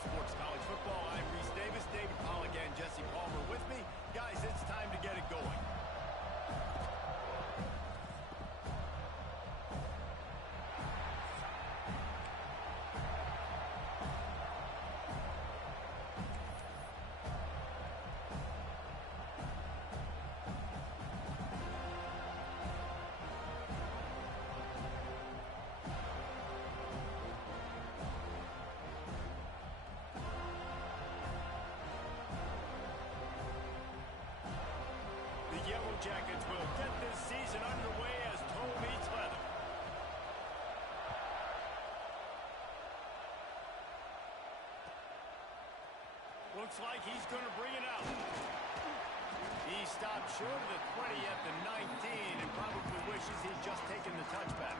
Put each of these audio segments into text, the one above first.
Sports College Football. I'm Reese Davis, David Pollack, and Jesse Palmer with me. Guys, it's time to get it going. The Yellow Jackets will get this season underway as toe meets leather. Looks like he's going to bring it out. He stopped short of the 20 at the 19 and probably wishes he'd just taken the touchback.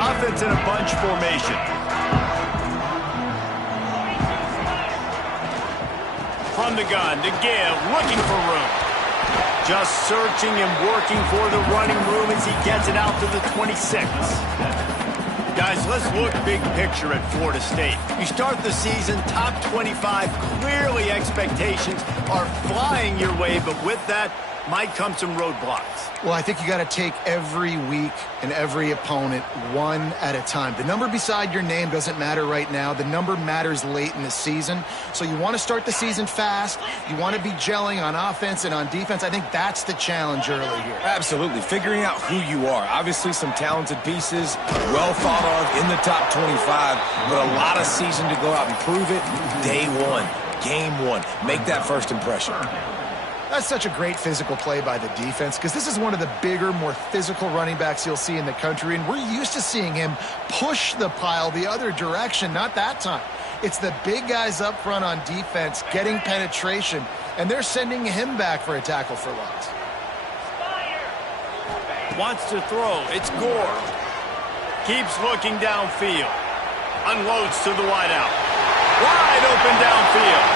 Offense in a bunch formation. From the gun to give, looking for room. Just searching and working for the running room as he gets it out to the 26. Guys, let's look big picture at Florida State. You start the season top 25. Clearly expectations are flying your way, but with that might come some roadblocks. Well, I think you got to take every week and every opponent one at a time. The number beside your name doesn't matter right now. The number matters late in the season. So you want to start the season fast. You want to be gelling on offense and on defense. I think that's the challenge early here. Absolutely. Figuring out who you are. Obviously some talented pieces, well thought of in the top 25, but a lot of season to go out and prove it. Day one, game one. Make that first impression. That's such a great physical play by the defense because this is one of the bigger, more physical running backs you'll see in the country, and we're used to seeing him push the pile the other direction. Not that time. It's the big guys up front on defense getting penetration, and they're sending him back for a tackle for loss. Wants to throw. It's Gore. Keeps looking downfield. Unloads to the wideout. Wide open downfield.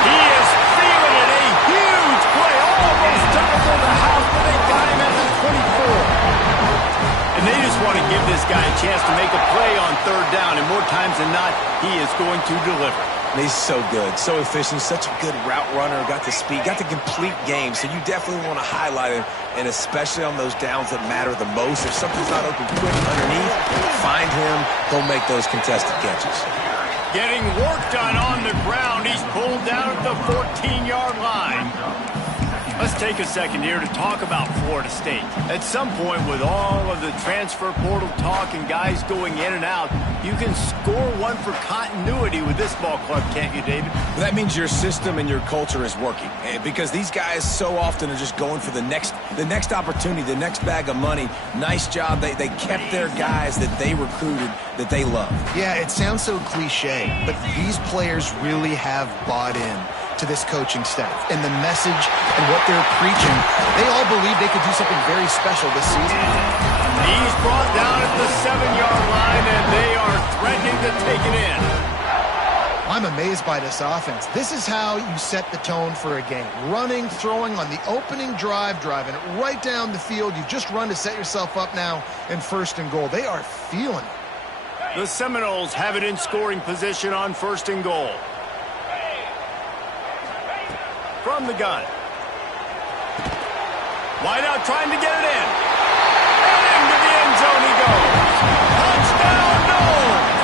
He is feeling it. A huge play. Almost took him to the house, but they got him at the 24. And they just want to give this guy a chance to make a play on third down. And more times than not, he is going to deliver. He's so good, so efficient, such a good route runner, got the speed, got the complete game, so you definitely want to highlight him, and especially on those downs that matter the most. If something's not open quick underneath, find him, he'll make those contested catches. Getting work done on the ground. He's pulled down at the 14-yard line. Let's take a second here to talk about Florida State. At some point, with all of the transfer portal talk and guys going in and out, you can score one for continuity with this ball club, can't you, David? That means your system and your culture is working, because these guys so often are just going for the next opportunity, the next bag of money. Nice job. They kept their guys that they recruited, that they love. Yeah, it sounds so cliche, but these players really have bought in to this coaching staff and the message and what they're preaching. They all believe they could do something very special this season. He's brought down at the 7-yard line, and they are threatening to take it in. I'm amazed by this offense. This is how you set the tone for a game. Running, throwing on the opening drive, driving it right down the field. You've just run to set yourself up now in first and goal. They are feeling it. The Seminoles have it in scoring position on first and goal. From the gun. Wide out trying to get it in. And into the end zone he goes. Touchdown, Noles!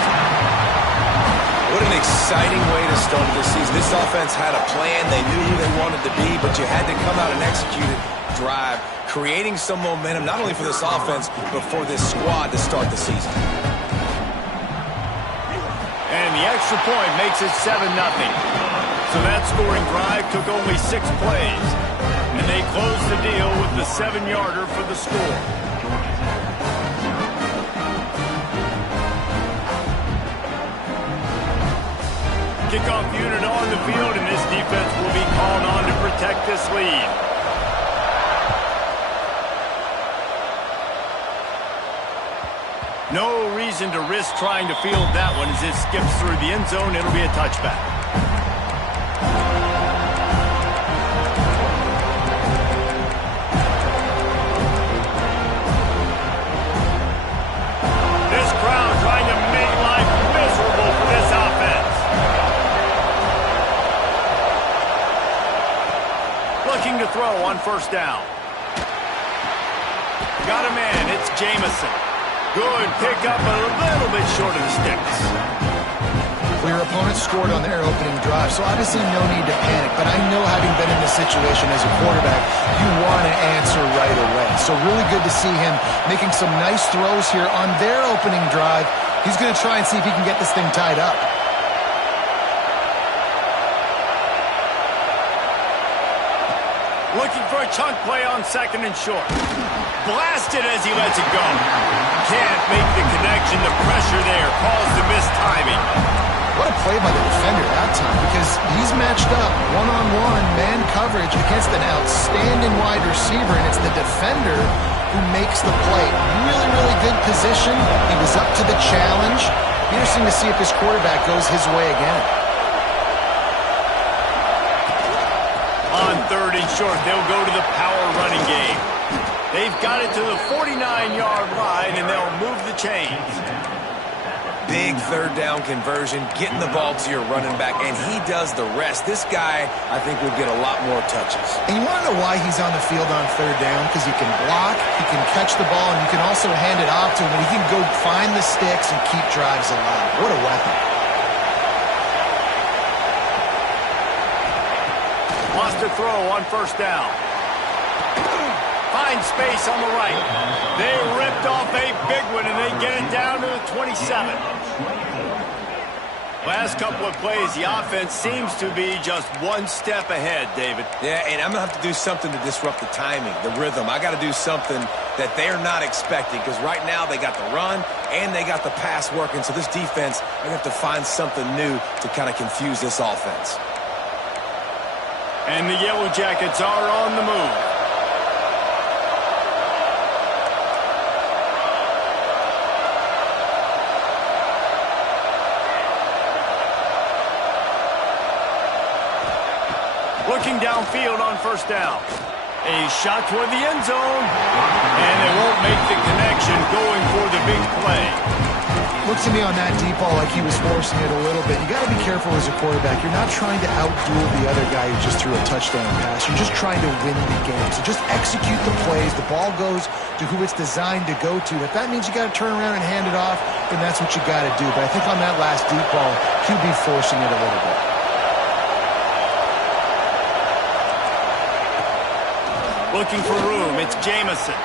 What an exciting way to start this season. This offense had a plan. They knew who they wanted to be, but you had to come out and execute it. Drive, creating some momentum, not only for this offense, but for this squad to start the season. And the extra point makes it 7-0. So that scoring drive took only 6 plays. And they closed the deal with the 7-yarder for the score. Kickoff unit on the field, and this defense will be called on to protect this lead. No reason to risk trying to field that one as it skips through the end zone. It'll be a touchback. This crowd trying to make life miserable for this offense. Looking to throw on first down. Got a man. It's Jamison. Good pickup, but a little bit short of the sticks. Well, your opponent scored on their opening drive, so obviously no need to panic. But I know, having been in this situation as a quarterback, you want to answer right away. So really good to see him making some nice throws here on their opening drive. He's going to try and see if he can get this thing tied up. Looking for a chunk play on second and short. Blasted as he lets it go. Can't make the connection. The pressure there caused the missed timing. What a play by the defender that time, because he's matched up one-on-one man coverage against an outstanding wide receiver, and it's the defender who makes the play. Really, really good position. He was up to the challenge. Interesting to see if his quarterback goes his way again. On third and short, they'll go to the power running game. They've got it to the 49-yard line, and they'll move the chains. Big third down conversion, getting the ball to your running back, and he does the rest. This guy, I think, will get a lot more touches. And you want to know why he's on the field on third down? Because he can block, he can catch the ball, and you can also hand it off to him, and he can go find the sticks and keep drives alive. What a weapon. Wants to throw on first down. Finds space on the right. They ripped off a big one, and they get it down to the 27. Last couple of plays, the offense seems to be just one step ahead, David. Yeah, and I'm going to have to do something to disrupt the timing, the rhythm. I got to do something that they're not expecting, because right now they got the run and they got the pass working. So this defense, they're going to have to find something new to kind of confuse this offense. And the Yellow Jackets are on the move. Looking downfield on first down. A shot toward the end zone. And they won't make the connection, going for the big play. Looks to me on that deep ball like he was forcing it a little bit. You got to be careful as a quarterback. You're not trying to outduel the other guy who just threw a touchdown pass. You're just trying to win the game. So just execute the plays. The ball goes to who it's designed to go to. If that means you got to turn around and hand it off, then that's what you got to do. But I think on that last deep ball, QB forcing it a little bit. Looking for room. It's Jamison.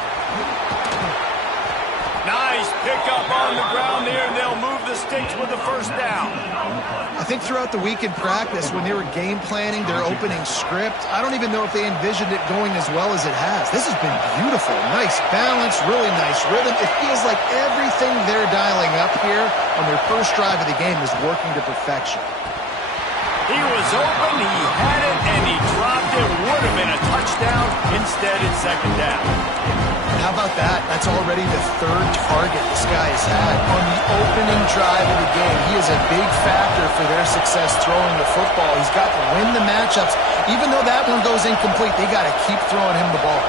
Nice pickup on the ground there. They'll move the sticks with the first down. I think throughout the week in practice, when they were game planning their opening script, I don't even know if they envisioned it going as well as it has. This has been beautiful. Nice balance, really nice rhythm. It feels like everything they're dialing up here on their first drive of the game is working to perfection. He was open, he had it, and he dropped it. Would have been a touchdown. Instead, it's second down. How about that? That's already the third target this guy has had on the opening drive of the game. He is a big factor for their success throwing the football. He's got to win the matchups. Even though that one goes incomplete, they got to keep throwing him the ball.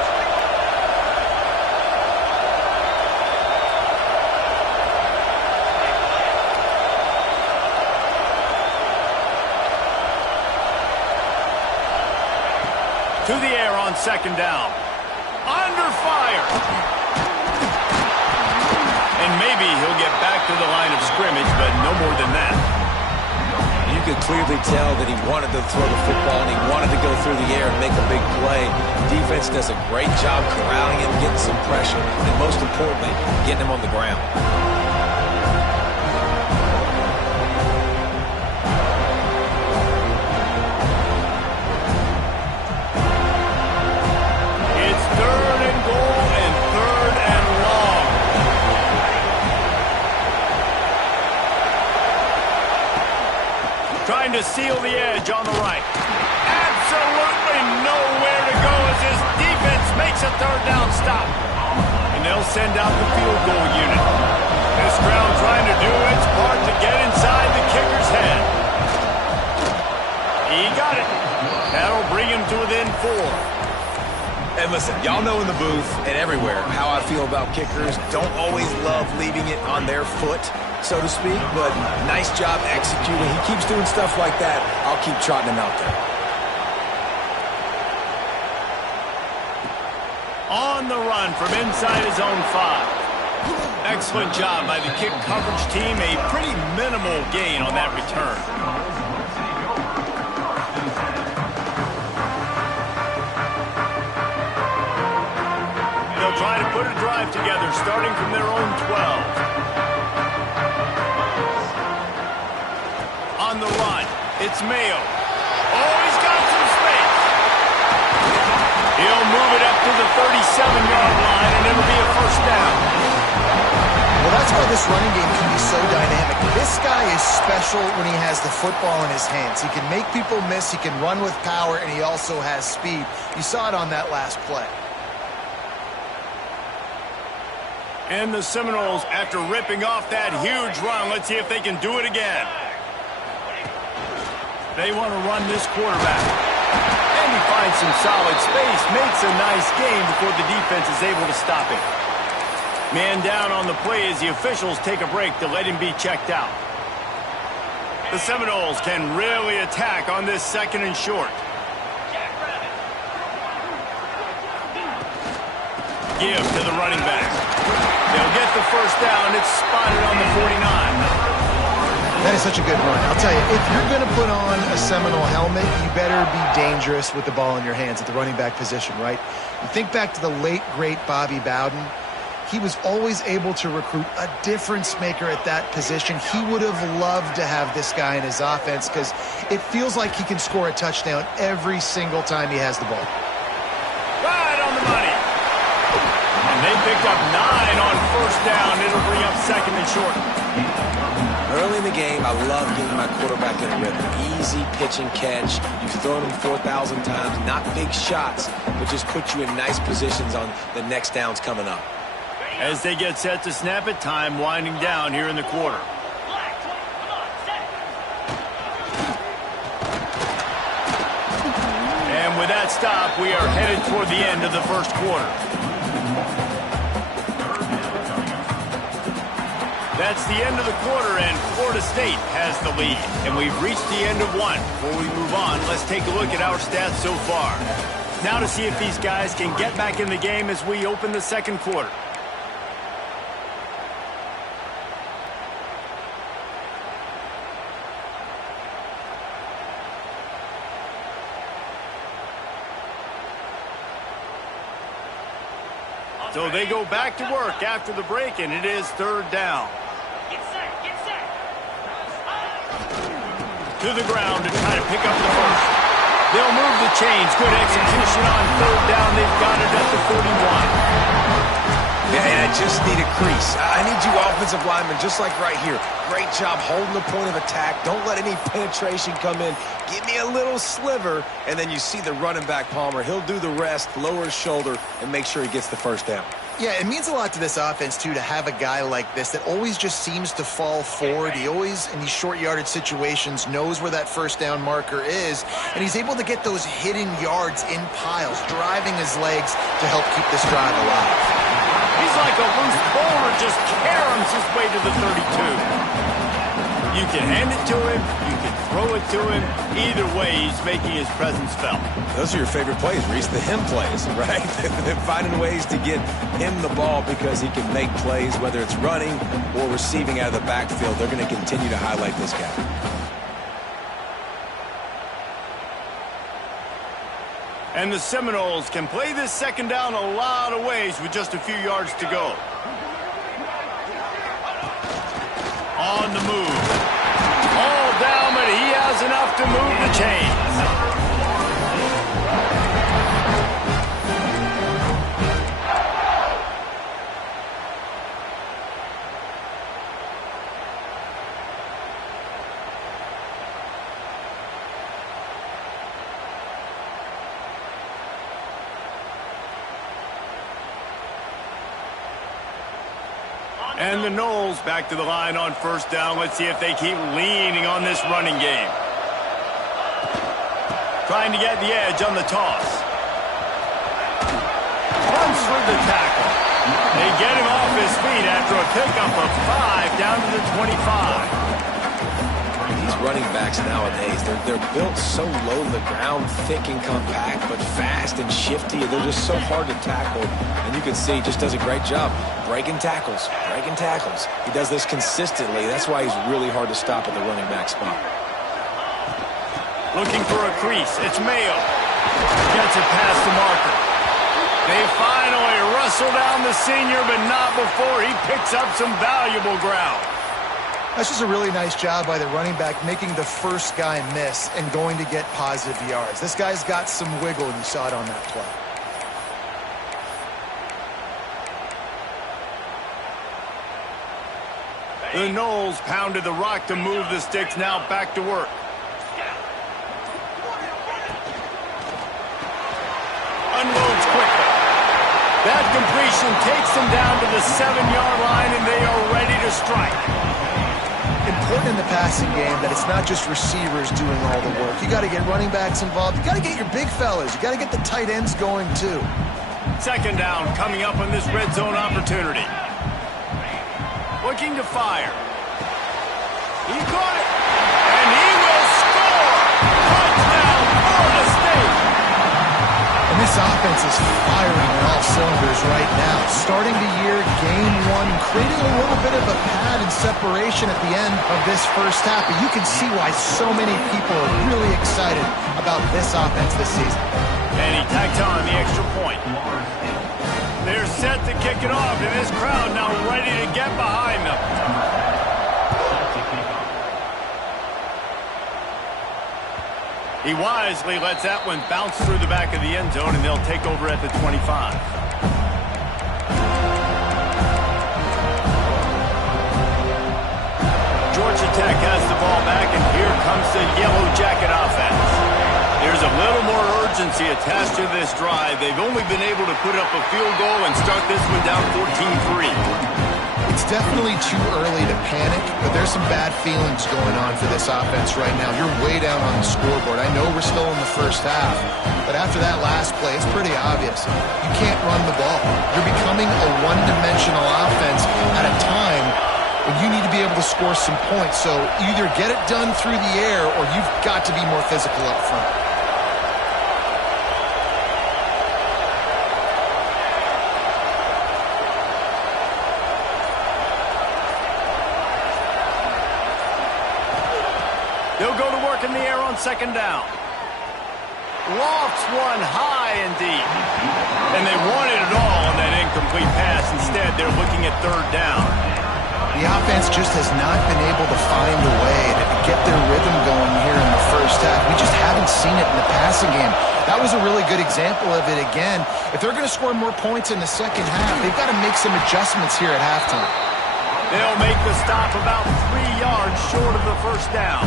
To the air on second down. Under fire. And maybe he'll get back to the line of scrimmage, but no more than that. You could clearly tell that he wanted to throw the football and he wanted to go through the air and make a big play. Defense does a great job corralling him, getting some pressure, and most importantly, getting him on the ground. Trying to seal the edge on the right. Absolutely nowhere to go as his defense makes a third down stop. And they'll send out the field goal unit. This ground trying to do its part to get inside the kicker's head. He got it. That'll bring him to within 4. And listen, y'all know in the booth and everywhere how I feel about kickers. Don't always love leaving it on their foot, so to speak, but nice job executing. He keeps doing stuff like that. I'll keep trotting him out there. On the run from inside his own 5. Excellent job by the kick coverage team. A pretty minimal gain on that return. They'll try to put a drive together, starting from their own 12. On the run, it's Mayo. Oh, he's got some space. He'll move it up to the 37-yard line, and it'll be a first down. Well, that's why this running game can be so dynamic. This guy is special when he has the football in his hands. He can make people miss, he can run with power, and he also has speed. You saw it on that last play. And the Seminoles, after ripping off that huge run, let's see if they can do it again. They want to run this quarterback. And he finds some solid space, makes a nice gain before the defense is able to stop it. Man down on the play as the officials take a break to let him be checked out. The Seminoles can really attack on this 2nd and short. Give to the running back. They'll get the first down. It's spotted on the 49. That is such a good run. I'll tell you, if you're going to put on a Seminole helmet, you better be dangerous with the ball in your hands at the running back position, right? You think back to the late, great Bobby Bowden. He was always able to recruit a difference maker at that position. He would have loved to have this guy in his offense because it feels like he can score a touchdown every single time he has the ball. Right on the money. And they picked up 9 on first down. It'll bring up 2nd and short. Early in the game, I love getting my quarterback in a rhythm. Easy pitch and catch. You've thrown him 4,000 times. Not big shots, but just put you in nice positions on the next downs coming up. As they get set to snap it, time winding down here in the quarter. And with that stop, we are headed toward the end of the first quarter. That's the end of the quarter, and Florida State has the lead. And we've reached the end of one. Before we move on, let's take a look at our stats so far. Now to see if these guys can get back in the game as we open the second quarter. So they go back to work after the break, and it is 3rd down. To the ground to try to pick up the first. They'll move the chains. Good execution on 3rd down. They've got it at the 41. Yeah, and I just need a crease. I need you offensive linemen, just like right here. Great job holding the point of attack. Don't let any penetration come in. Give me a little sliver, and then you see the running back, Palmer. He'll do the rest, lower his shoulder, and make sure he gets the first down. Yeah, it means a lot to this offense, too, to have a guy like this that always just seems to fall forward. He always, in these short yardage situations, knows where that first down marker is, and he's able to get those hidden yards in piles, driving his legs to help keep this drive alive. He's like a loose bowler, just caroms his way to the 32. You can hand it to him, you can throw it to him. Either way, he's making his presence felt. Those are your favorite plays, Reese, the him plays, right? They're finding ways to get him the ball because he can make plays, whether it's running or receiving out of the backfield. They're going to continue to highlight this guy. And the Seminoles can play this second down a lot of ways with just a few yards to go. On the move. All down, but he has enough to move the chains. And the Knowles back to the line on first down. Let's see if they keep leaning on this running game. Trying to get the edge on the toss. Runs through the tackle. They get him off his feet after a pickup of 5 down to the 25. These running backs nowadays, they're built so low to the ground, thick and compact, but fast and shifty. They're just so hard to tackle. And you can see he just does a great job breaking tackles, breaking tackles. He does this consistently. That's why he's really hard to stop at the running back spot. Looking for a crease. It's Mayo. Gets it past the marker. They finally wrestle down the senior, but not before he picks up some valuable ground. That's just a really nice job by the running back, making the first guy miss and going to get positive yards. This guy's got some wiggle, and you saw it on that play. The Knowles pounded the rock to move the sticks, now back to work. Unloads quickly. That completion takes them down to the 7-yard line, and they are ready to strike. Important in the passing game that it's not just receivers doing all the work. You got to get running backs involved. You got to get your big fellas. You got to get the tight ends going too. Second down coming up on this red zone opportunity. Looking to fire. He caught it. And he will score. Touchdown, Florida State. And this offense is firing on all cylinders right now. Starting the year, game one, creating a little bit of a pad and separation at the end of this first half. But you can see why so many people are really excited about this offense this season. And he tacks on the extra point. They're set to kick it off, and this crowd now ready to get behind them. He wisely lets that one bounce through the back of the end zone, and they'll take over at the 25. Georgia Tech has the ball back, and here comes the Yellow Jacket offense. There's a little more urgency attached to this drive. They've only been able to put up a field goal and start this one down 14-3. It's definitely too early to panic, but there's some bad feelings going on for this offense right now. You're way down on the scoreboard. I know we're still in the first half, but after that last play, it's pretty obvious. You can't run the ball. You're becoming a one-dimensional offense at a time when you need to be able to score some points. So either get it done through the air or you've got to be more physical up front. They'll go to work in the air on second down. Lofts one high and deep. And they wanted it all on that incomplete pass. Instead, they're looking at third down. The offense just has not been able to find a way to get their rhythm going here in the first half. We just haven't seen it in the passing game. That was a really good example of it again. If they're going to score more points in the second half, they've got to make some adjustments here at halftime. They'll make the stop about 3 yards short of the first down.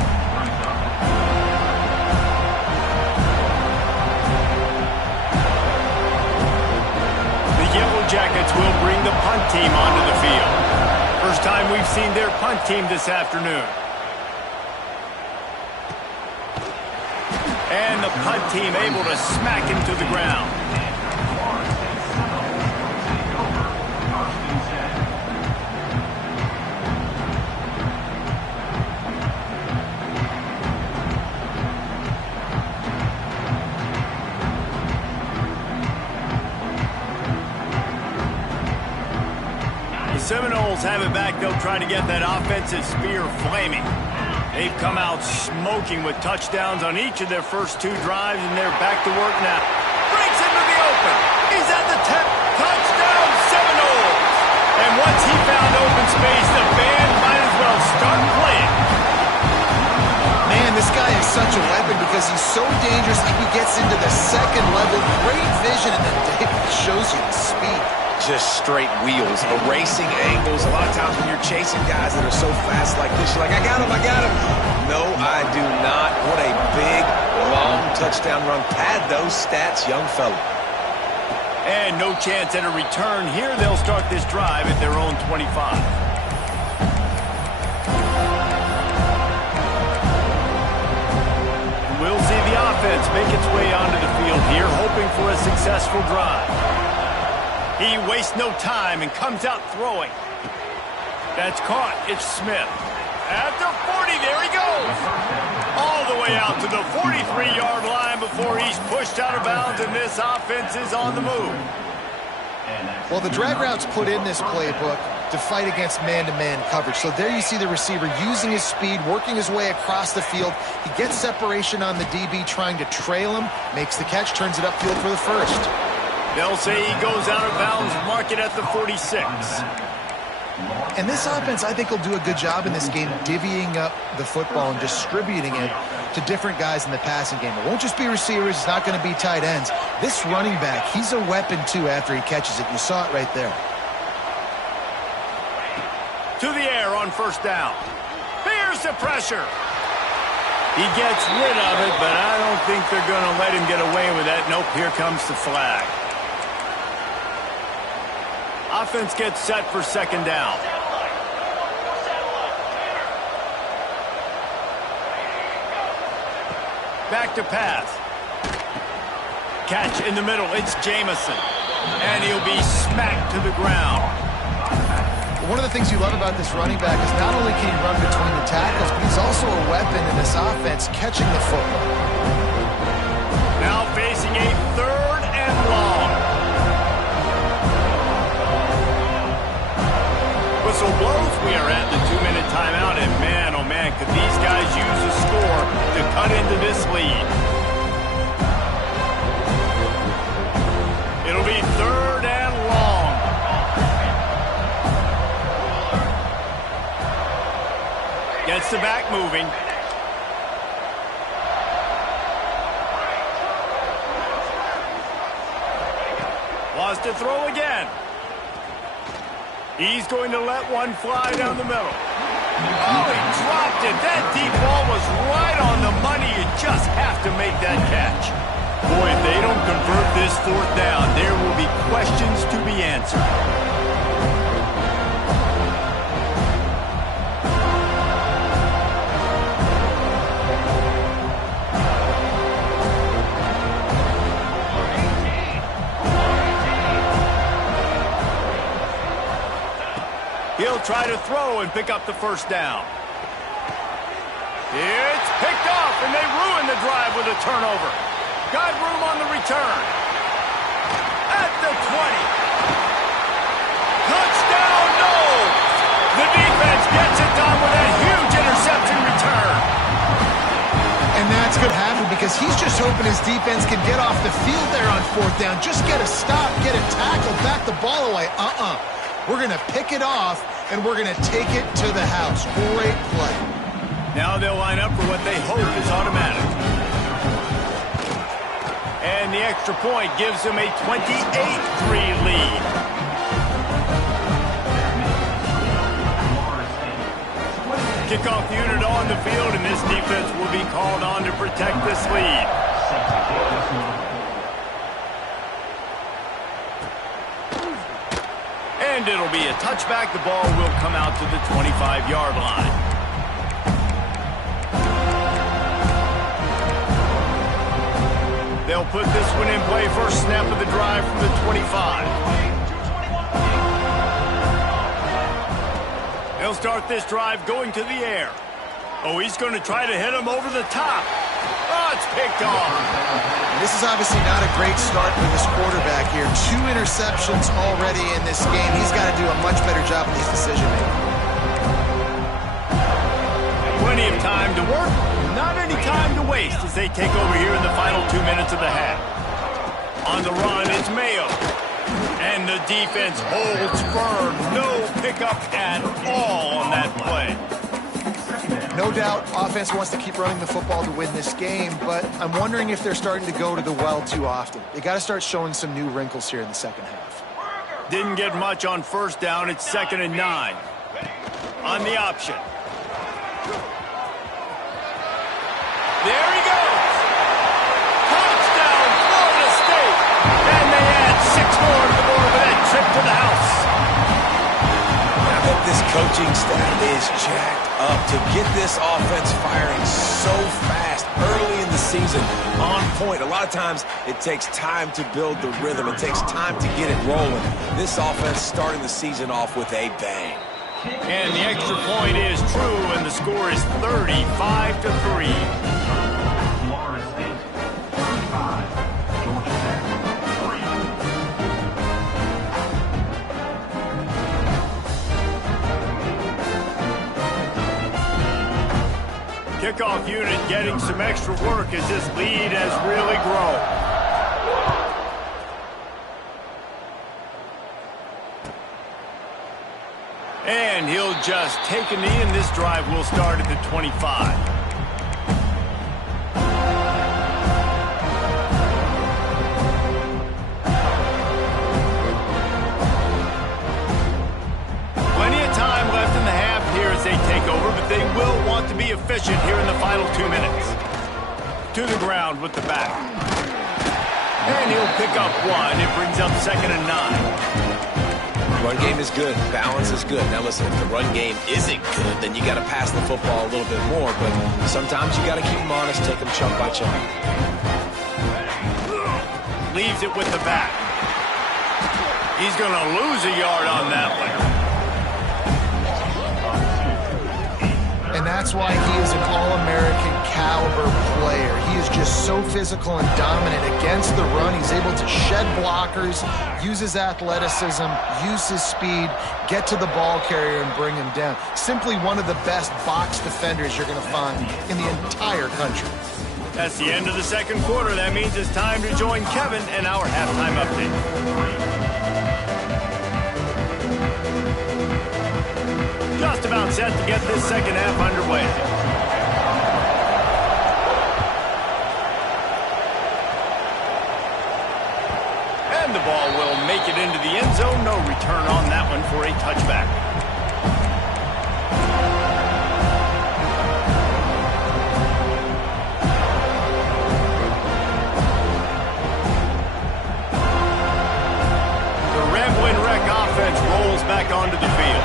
The Yellow Jackets will bring the punt team onto the field. First time we've seen their punt team this afternoon. And the punt team able to smack him to the ground. Seminoles have it back. They'll try to get that offensive spear flaming. They've come out smoking with touchdowns on each of their first 2 drives, and they're back to work now. Breaks into the open. He's at the 10. Touchdown, Seminoles. And once he found open space, the band might as well start playing. Man, this guy is such a weapon because he's so dangerous. He gets into the second level. Great vision, and then David shows you the speed. Just straight wheels, erasing angles. A lot of times when you're chasing guys that are so fast like this, you're like, I got him, I got him. No, I do not. What a big, long touchdown run. Pad those stats, young fella. And no chance at a return here. They'll start this drive at their own 25. We'll see the offense make its way onto the field here, hoping for a successful drive. He wastes no time and comes out throwing. That's caught. It's Smith. At the 40, there he goes. All the way out to the 43-yard line before he's pushed out of bounds, and this offense is on the move. Well, the drag route's put in this playbook to fight against man-to-man coverage. So there you see the receiver using his speed, working his way across the field. He gets separation on the DB, trying to trail him, makes the catch, turns it upfield for the first. They'll say he goes out of bounds, mark it at the 46. And this offense, I think, will do a good job in this game divvying up the football and distributing it to different guys in the passing game. It won't just be receivers. It's not going to be tight ends. This running back, he's a weapon, too, after he catches it. You saw it right there. To the air on first down. Here's the pressure. He gets rid of it, but I don't think they're going to let him get away with that. Nope, here comes the flag. Offense gets set for second down. Back to pass. Catch in the middle. It's Jamison. And he'll be smacked to the ground. One of the things you love about this running back is not only can he run between the tackles, but he's also a weapon in this offense catching the football. Now facing a third and long. Whistle blows. We are at the 2-minute timeout, and man, oh man, could these guys use a score to cut into this lead. It'll be third and long. Gets the back moving. Wants to throw again. He's going to let one fly down the middle. Oh, he dropped it. That deep ball was right on the money. You just have to make that catch. Boy, if they don't convert this fourth down, there will be questions to be answered. He'll try to throw and pick up the first down. It's picked off, and they ruin the drive with a turnover. Got room on the return. At the 20. Touchdown, no! The defense gets it done with a huge interception return. And that's going to happen because he's just hoping his defense can get off the field there on fourth down. Just get a stop, get a tackle, back the ball away. We're going to pick it off, and we're going to take it to the house. Great play. Now they'll line up for what they hope is automatic. And the extra point gives them a 28-3 lead. Kickoff unit on the field, and this defense will be called on to protect this lead. And it'll be a touchback. The ball will come out to the 25-yard line. They'll put this one in play. First snap of the drive from the 25. They'll start this drive going to the air. Oh, he's going to try to hit him over the top. Oh, it's picked off. This is obviously not a great start for this quarterback here. 2 interceptions already in this game. He's got to do a much better job with his decision-making. Plenty of time to work, not any time to waste as they take over here in the final 2 minutes of the half. On the run, it's Mayo. And the defense holds firm. No pickup at all on that play. No doubt, offense wants to keep running the football to win this game, but I'm wondering if they're starting to go to the well too often. They got to start showing some new wrinkles here in the second half. Didn't get much on first down. It's 2nd and 9. On the option. There he goes. Touchdown, Florida State. And they add 6 trip to the house. I bet this coaching staff is jacked up to get this offense firing so fast early in the season, on point. A lot of times it takes time to build the rhythm. It takes time to get it rolling. This offense starting the season off with a bang. And the extra point is true, and the score is 35-3. Kickoff unit getting some extra work as this lead has really grown. And he'll just take a knee, and this drive will start at the 25. Plenty of time left in the half here as they take over, but they will want to be efficient here in the final 2 minutes. To the ground with the back. And he'll pick up one. It brings up 2nd and 9. Run game is good. Balance is good. Now listen, if the run game isn't good, then you got to pass the football a little bit more. But sometimes you got to keep them honest, take them chunk by chunk. Leaves it with the back. He's going to lose a yard on that one. And that's why he is an All-American caliber player. He is just so physical and dominant against the run. He's able to shed blockers, use his athleticism, use his speed, get to the ball carrier and bring him down. Simply one of the best box defenders you're going to find in the entire country. That's the end of the second quarter. That means it's time to join Kevin and our halftime update. Just about set to get this second half underway. And the ball will make it into the end zone. No return on that one for a touchback. The Red Wreck offense rolls back onto the field.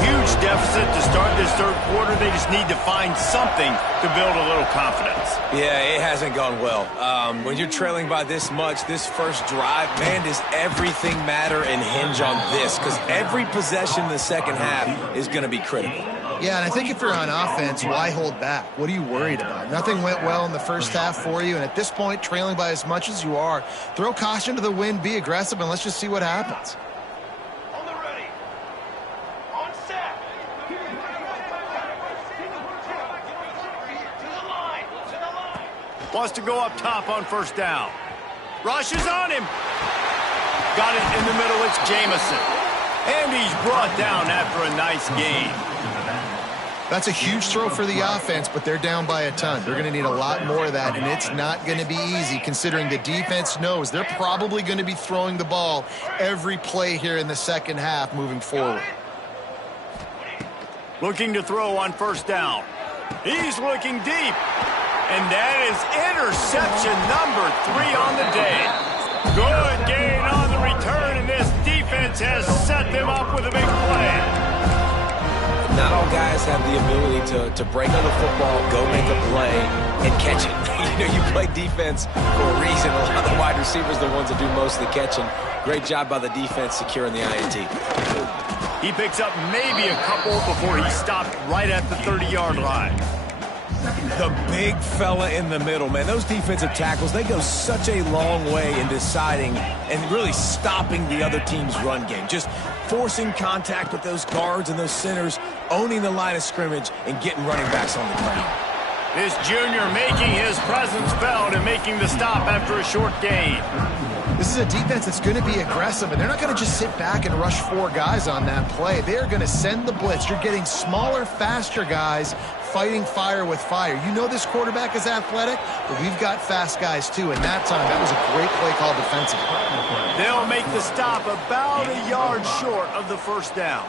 Huge deficit to start this third quarter. They just need to find something to build a little confidence. Yeah, it hasn't gone well. When you're trailing by this much, this first drive, man, does everything matter and hinge on this? Because every possession in the second half is going to be critical. Yeah, and I think if you're on offense, why hold back? What are you worried about? Nothing went well in the first half for you, and at this point, trailing by as much as you are, throw caution to the wind, be aggressive, and let's just see what happens. Wants to go up top on first down. Rushes on him. Got it in the middle. It's Jamison. And he's brought down after a nice gain. That's a huge throw for the offense, but they're down by a ton. They're going to need a lot more of that, and it's not going to be easy considering the defense knows they're probably going to be throwing the ball every play here in the second half moving forward. Looking to throw on first down. He's looking deep. And that is interception number 3 on the day. Good gain on the return, and this defense has set them up with a big play. Not all guys have the ability to break on the football, go make a play, and catch it. You play defense for a reason. A lot of the wide receivers are the ones that do most of the catching. Great job by the defense securing the INT. He picks up maybe a couple before he stopped right at the 30-yard line. The big fella in the middle, man. Those defensive tackles, they go such a long way in deciding and really stopping the other team's run game. Just forcing contact with those guards and those centers, owning the line of scrimmage, and getting running backs on the ground. This junior making his presence felt and making the stop after a short gain. This is a defense that's going to be aggressive, and they're not going to just sit back and rush 4 guys on that play. They are going to send the blitz. You're getting smaller, faster guys fighting fire with fire. You know this quarterback is athletic, but we've got fast guys too, and that time, that was a great play call defensively. They'll make the stop about a yard short of the first down.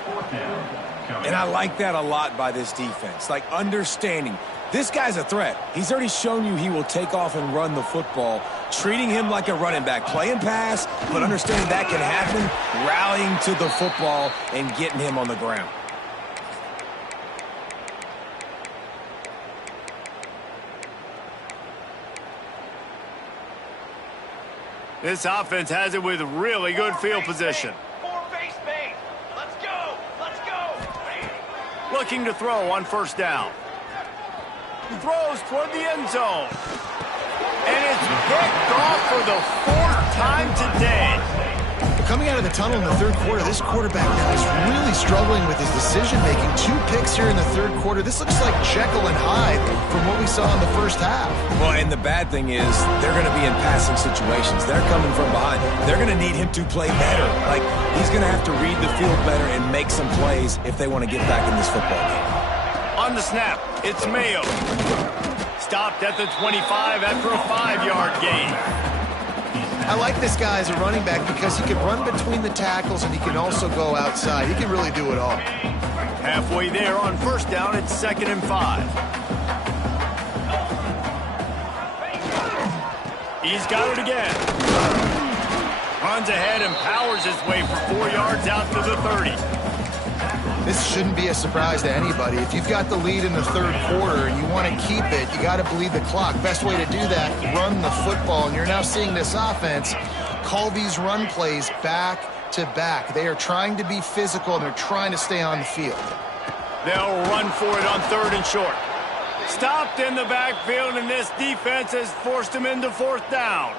And I like that a lot by this defense, like understanding this guy's a threat. He's already shown you he will take off and run the football. treating him like a running back, playing pass, but understanding that can happen, rallying to the football and getting him on the ground. This offense has it with really good field position. Let's go! Let's go! Looking to throw on first down. He throws toward the end zone. And it's picked off for the fourth time today. Coming out of the tunnel in the third quarter, this quarterback now is really struggling with his decision-making. 2 picks here in the third quarter. This looks like Jekyll and Hyde from what we saw in the first half. Well, and the bad thing is they're going to be in passing situations. They're coming from behind. They're going to need him to play better. Like, he's going to have to read the field better and make some plays if they want to get back in this football game. On the snap, it's Mayo. Stopped at the 25 after a 5-yard gain. I like this guy as a running back because he can run between the tackles and he can also go outside. He can really do it all. Halfway there on first down, it's 2nd and 5. He's got it again. Runs ahead and powers his way for 4 yards out to the 30. This shouldn't be a surprise to anybody. If you've got the lead in the third quarter and you want to keep it, you got to bleed the clock. Best way to do that, run the football. And you're now seeing this offense call these run plays back to back. They are trying to be physical and they're trying to stay on the field. They'll run for it on 3rd and short. Stopped in the backfield, and this defense has forced him into 4th down.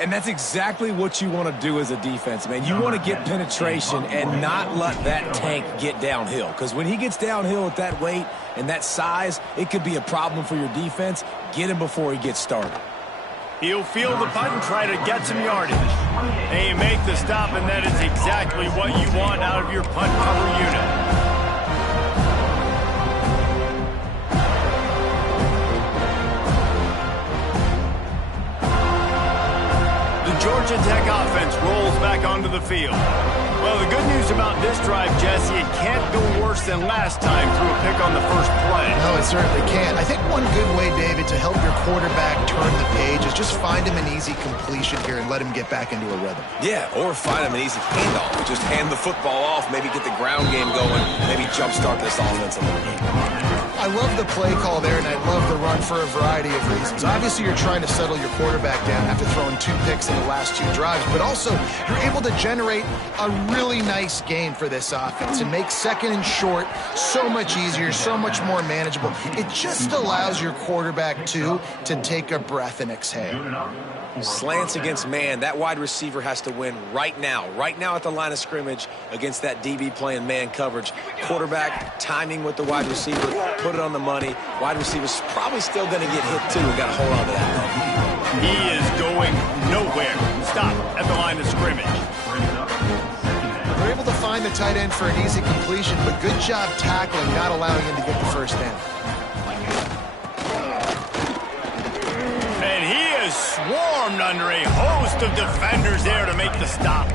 And that's exactly what you want to do as a defense, man. You want to get penetration and not let that tank get downhill. Because when he gets downhill at that weight and that size, it could be a problem for your defense. Get him before he gets started. He'll field the punt and try to get some yardage. They make the stop, and that is exactly what you want out of your punt cover unit. Georgia Tech offense rolls back onto the field. Well, the good news about this drive, Jesse, it can't go worse than last time through a pick on the first play. No, it certainly can't. I think one good way, David, to help your quarterback turn the page is just find him an easy completion here and let him get back into a rhythm. Yeah, or find him an easy handoff. Just hand the football off, maybe get the ground game going, maybe jumpstart this offense a little bit. I love the play call there, and I love the run for a variety of reasons. Obviously, you're trying to settle your quarterback down after throwing 2 picks in the last 2 drives, but also you're able to generate a really nice game for this offense and make 2nd and short so much easier, so much more manageable. It just allows your quarterback, too, to take a breath and exhale. Slants against man, that wide receiver has to win right now at the line of scrimmage against that DB playing man coverage. Quarterback timing with the wide receiver, put it on the money. Wide receiver's probably still going to get hit too. We got to hold on to that. He is going nowhere. Stop at the line of scrimmage. They're able to find the tight end for an easy completion, but good job tackling, not allowing him to get the first down. And he is swarmed under a host of defenders there to make the stop.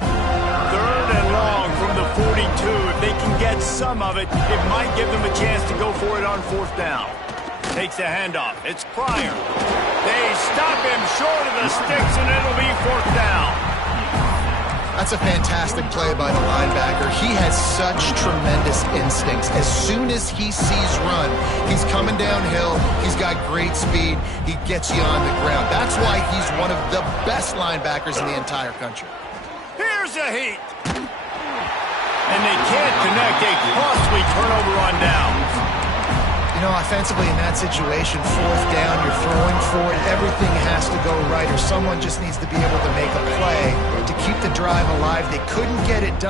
3rd and long from the 42. If they can get some of it, it might give them a chance to go for it on 4th down. Takes a handoff. It's Pryor. They stop him short of the sticks, and it'll be 4th down. That's a fantastic play by the linebacker. He has such tremendous instincts. As soon as he sees run, he's coming downhill. He's got great speed. He gets you on the ground. That's why he's one of the best linebackers in the entire country. Here's a heat. And they can't connect. A costly turnover on downs. You know, offensively in that situation, 4th down, you're throwing for it. Everything has to go right, or someone just needs to be able to make a play to keep the drive alive. They couldn't get it done.